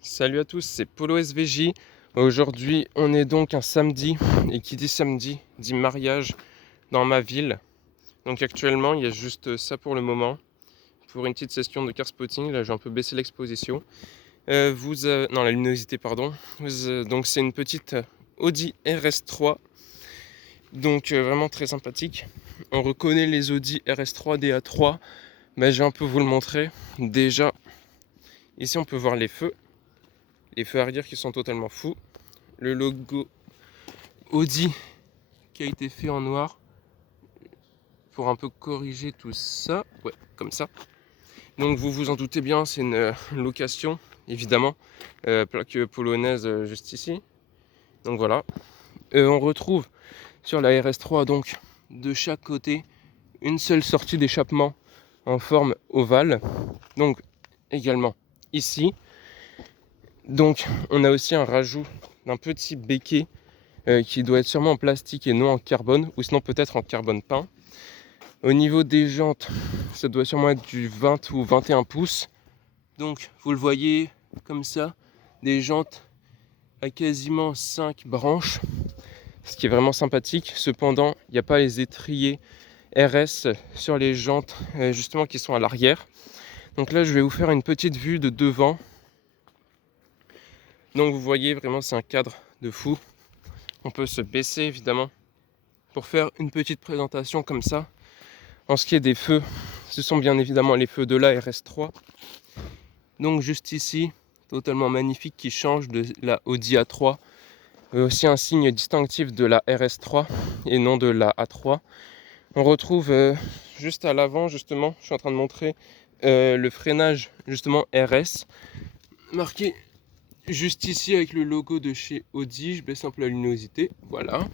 Salut à tous, c'est Polo SVJ. Aujourd'hui, on est donc un samedi, et qui dit samedi dit mariage dans ma ville. Donc actuellement, il y a juste ça pour le moment. Pour une petite session de car spotting, là j'ai un peu baissé l'exposition. Non, la luminosité, pardon. Donc c'est une petite Audi RS3, donc vraiment très sympathique. On reconnaît les Audi RS3 DA3, mais je vais un peu vous le montrer. Déjà, ici on peut voir les feux arrière qui sont totalement fous. Le logo Audi qui a été fait en noir pour un peu corriger tout ça. Ouais, comme ça. Donc vous vous en doutez bien, c'est une location, évidemment. Plaque polonaise juste ici. Donc voilà. On retrouve sur la RS3 donc de chaque côté une seule sortie d'échappement en forme ovale. Donc également ici. Donc on a aussi un rajout d'un petit béquet qui doit être sûrement en plastique et non en carbone, ou sinon peut-être en carbone peint. Au niveau des jantes, ça doit sûrement être du 20 ou 21 pouces. Donc vous le voyez comme ça, des jantes à quasiment 5 branches, ce qui est vraiment sympathique. Cependant, il n'y a pas les étriers RS sur les jantes justement qui sont à l'arrière. Donc là, je vais vous faire une petite vue de devant. Donc vous voyez vraiment, c'est un cadre de fou. On peut se baisser évidemment pour faire une petite présentation comme ça. En ce qui est des feux, ce sont bien évidemment les feux de la RS3. Donc juste ici, totalement magnifique, qui change de la Audi A3. Aussi un signe distinctif de la RS3 et non de la A3. On retrouve juste à l'avant, justement, je suis en train de montrer le freinage justement RS, marqué juste ici avec le logo de chez Audi. Je baisse un peu la luminosité, voilà.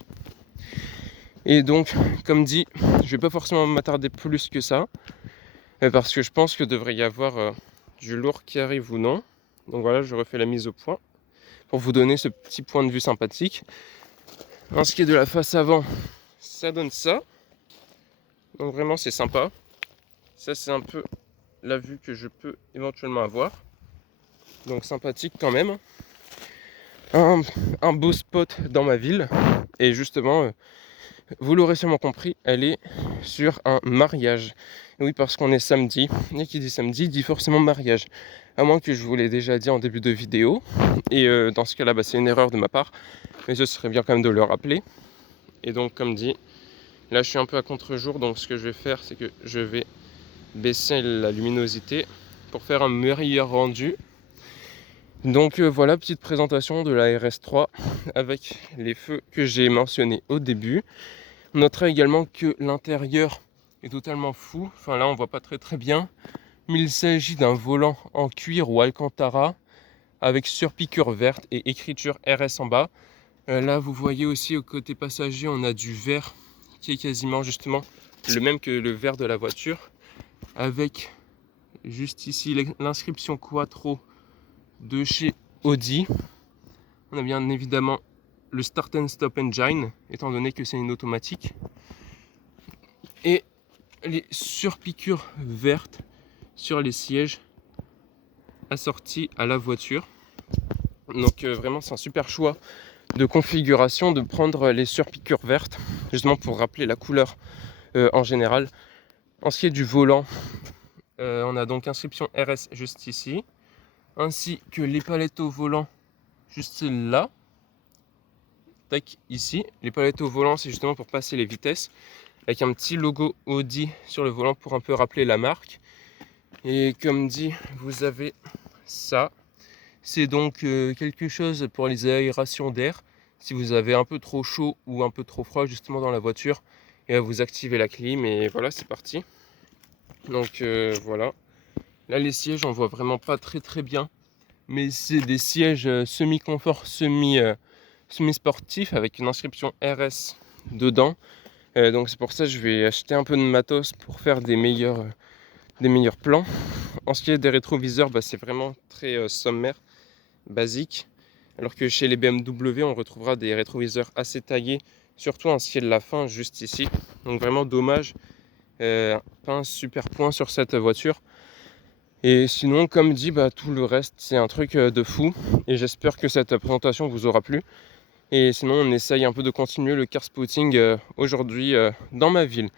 Et donc, comme dit, je vais pas forcément m'attarder plus que ça, parce que je pense que devrait y avoir du lourd qui arrive ou non. Donc voilà, je refais la mise au point pour vous donner ce petit point de vue sympathique. En ce qui est de la face avant, ça donne ça. Donc vraiment, c'est sympa. Ça, c'est un peu la vue que je peux éventuellement avoir. Donc sympathique quand même. Un beau spot dans ma ville. Et justement, vous l'aurez sûrement compris, elle est sur un mariage. Oui, parce qu'on est samedi, et qui dit samedi dit forcément mariage. À moins que je vous l'ai déjà dit en début de vidéo. Et dans ce cas-là, c'est une erreur de ma part. Mais ce serait bien quand même de le rappeler. Et donc, comme dit, là je suis un peu à contre-jour. Donc ce que je vais faire, c'est que je vais baisser la luminosité pour faire un meilleur rendu. Donc voilà, petite présentation de la RS3 avec les feux que j'ai mentionnés au début. On notera également que l'intérieur est totalement fou. Enfin là on voit pas très bien. Mais il s'agit d'un volant en cuir ou alcantara avec surpiqûre verte et écriture RS en bas. Là vous voyez aussi au côté passager on a du vert qui est quasiment justement le même que le vert de la voiture. Avec juste ici l'inscription Quattro de chez Audi. On a bien évidemment le Start and Stop Engine, étant donné que c'est une automatique. Et les surpiqûres vertes sur les sièges assortis à la voiture. Donc vraiment c'est un super choix de configuration de prendre les surpiqûres vertes, justement pour rappeler la couleur en général. En ce qui est du volant, on a donc inscription RS juste ici, ainsi que les palettes au volant juste là. Tac, ici. Les palettes au volant, c'est justement pour passer les vitesses, avec un petit logo Audi sur le volant pour un peu rappeler la marque. Et comme dit, vous avez ça. C'est donc quelque chose pour les aérations d'air. Si vous avez un peu trop chaud ou un peu trop froid justement dans la voiture, et vous activez la clim et voilà, c'est parti. Donc voilà. Là, les sièges, on voit vraiment pas très bien, mais c'est des sièges semi-confort, semi-sportifs avec une inscription RS dedans. Donc c'est pour ça que je vais acheter un peu de matos pour faire des meilleurs plans. En ce qui est des rétroviseurs, c'est vraiment très sommaire, basique. Alors que chez les BMW, on retrouvera des rétroviseurs assez taillés, surtout en ce qui est de la fin, juste ici. Donc vraiment dommage, pas un super point sur cette voiture. Et sinon, comme dit, tout le reste, c'est un truc de fou. Et j'espère que cette présentation vous aura plu. Et sinon, on essaye un peu de continuer le car spotting aujourd'hui dans ma ville.